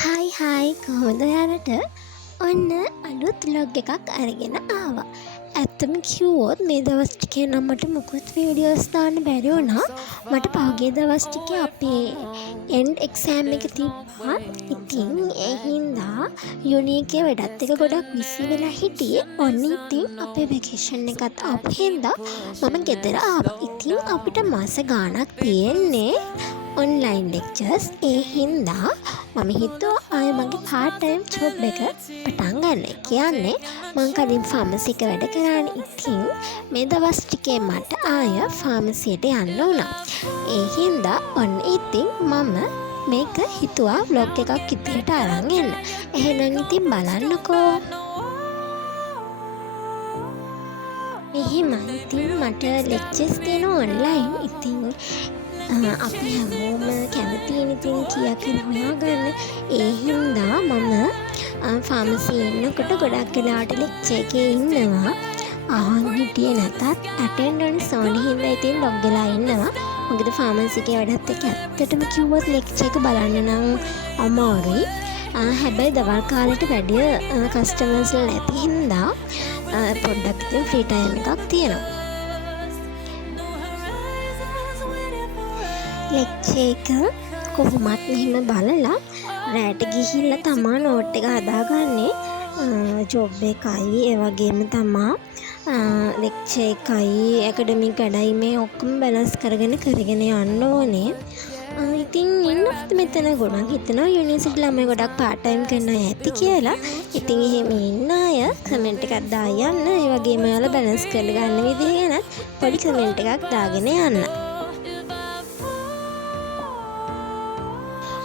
හයි කොහොමද ඔයාලට ඔන්න අලුත් ලොග් එකක් අරගෙන ආවා. ඇත්තම කිව්වොත් මේ දවස් ටිකේ නම් මට මුකුත් වීඩියෝස් දාන්න බැරි වුණා. මට පහුගිය දවස් ටිකේ අපේ එන්ඩ් එක්සෑම් එක තිබ්බා. ඉතින් ඒ හින්දා යුනිකේ වැඩත් එක ගොඩක් බිසි වෙලා හිටියේ. ඔන්න ඉතින් අපේ වෙකේෂන් එකත් ආපු හින්දා මම ගෙදර ආවා. ඉතින් අපිට මාස ගාණක් තියෙන්නේ ඔන්ලයින් ලෙක්චර්ස්. ඒ හින්දා මම හිතුවා ආයෙ මගේ පාර්ට් ටයිම් ජොබ් එක පටන් ගන්න. කියන්නේ මං කලින් ෆාමසි එක වැඩ කරානේ. ඉතින් මේ දවස් ටිකේ මට ආයෙ ෆාමසියට යන්න වුණා. ඒ හින්දා ඔන්න ඉතින් මම මේක හිතුවා ව්ලොග් එකක් විදියට අරන් එන්න. එහෙනම් ඉතින් බලන්නකෝ. එහෙමයි ඉතින් මට ලෙක්චර්ස් තියෙන ඔන්ලයින්. ඉතින් අපි හැමෝම කැමතියිනේ ඉතින් කීයක් හරි හොයාගන්න. ඒ හින්දා මම ෆාමසි එන්නකොට ගොඩක් වෙලාවට ලෙක්චර් එකේ ඉන්නවා. අහන් හිටියේ නැතත් ඇටෙන්ඩ් වෙන සෝනි හින්දා ඉතින් ලොග් වෙලා ඉන්නවා. මොකද ෆාමසි එකේ වැඩත් එක්ක ඇත්තටම කිව්වොත් ලෙක්චර් එක බලන්න නම් අමාරුයි. හැබැයි දවල් කාලේට වැඩි කස්ටමර්ස්ලා නැති හින්දා පොඩ්ඩක් ඉතින් ෆ්‍රී ටයිම් එකක් තියෙනවා. ලෙක්චර් එක කොහොමත් මෙහෙම බලලා රැට ගිහිල්ලා තමා නෝට් එක හදාගන්නේ. ජොබ් එකයි ඒ වගේම තමා ලෙක්චර් එකයි ඇකඩමික් වැඩයි මේ ඔක්කොම බැලන්ස් කරගෙන යන්න ඕනේ. ඉතින් ඉන්නත් මෙතන ගොඩක් හිතනවා යුනිවර්සිටි ළමයි ගොඩක් පාර්ට් ටයිම් කරන අය ඇති කියලා. ඉතින් එහෙම ඉන්න අය කමෙන්ට් එකක් දාලා යන්න. ඒ වගේම ඔයාලා බැලන්ස් කරලා ගන්න විදිහ ගැන පොඩි කමෙන්ට් එකක් දාගෙන යන්න.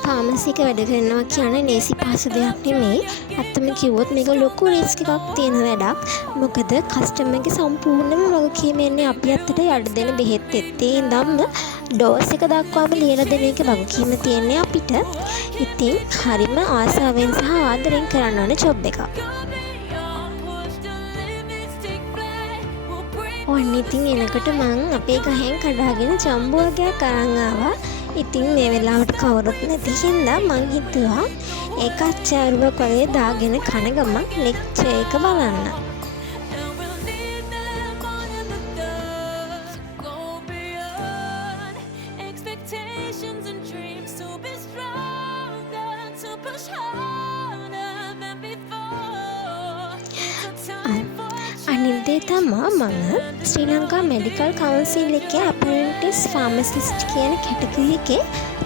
ෆාමසි එක වැඩ කරනවා කියන්නේ ලේසි පහසු දෙයක් නෙමෙයි. ඇත්තම කිව්වොත් මේක ලොකු රිස්ක් එකක් තියෙන වැඩක්. මොකද කස්ටමර්ගේ සම්පූර්ණම වගකීමෙන්නේ අපි අතට යඩ දෙන බෙහෙත් එත්තේ ඉඳන්ම ඩෝස් එක දක්වාම ලියලා දෙන එක වගකීම තියෙන්නේ අපිට. ඉතින් හරිම ආසාවෙන් සහ ආදරෙන් කරන්න ඕන ජොබ් එකක්. ඔන්න ඉතින් එනකොට මං අපේ ගහෙන් කඩාගෙන ජම්බු වර්ගයක් අරන් ආවා. ඉතින් මේ වෙලාවට කවුරුත් නැති හින්දා මං හිතුවා ඒක අච්චාරුවක් වගේ දාගෙන කන ගමන් ලෙක්චර් එක බලන්න. අනිත් දේ තමා මම ශ්‍රී ලංකා මෙඩිකල් කවුන්සිල් එකේ අප්‍රෙන්ටිස් ෆාමසිස්ට් කියන කැටගරි එකේ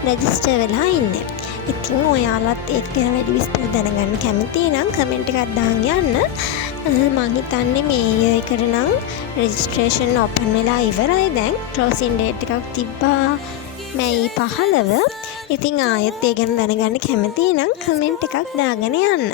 රෙජිස්ටර් වෙලා ඉන්නේ. ඉතින් ඔයාලත් ඒක ගැන වැඩි විස්තර දැනගන්න කැමති නම් කමෙන්ට් එකක් දාන්න යන්න. මම හිතන්නේ මේ එකට නම් රෙජිස්ට්‍රේෂන් ඕපන් වෙලා ඉවරයි දැන්. ක්ලෝසින් ඩේට් එකක් තිබ්බා මැයි 15. ඉතින් ආයෙත් ඒ ගැන දැනගන්න කැමති නම් කමෙන්ට් එකක් දාගෙන යන්න.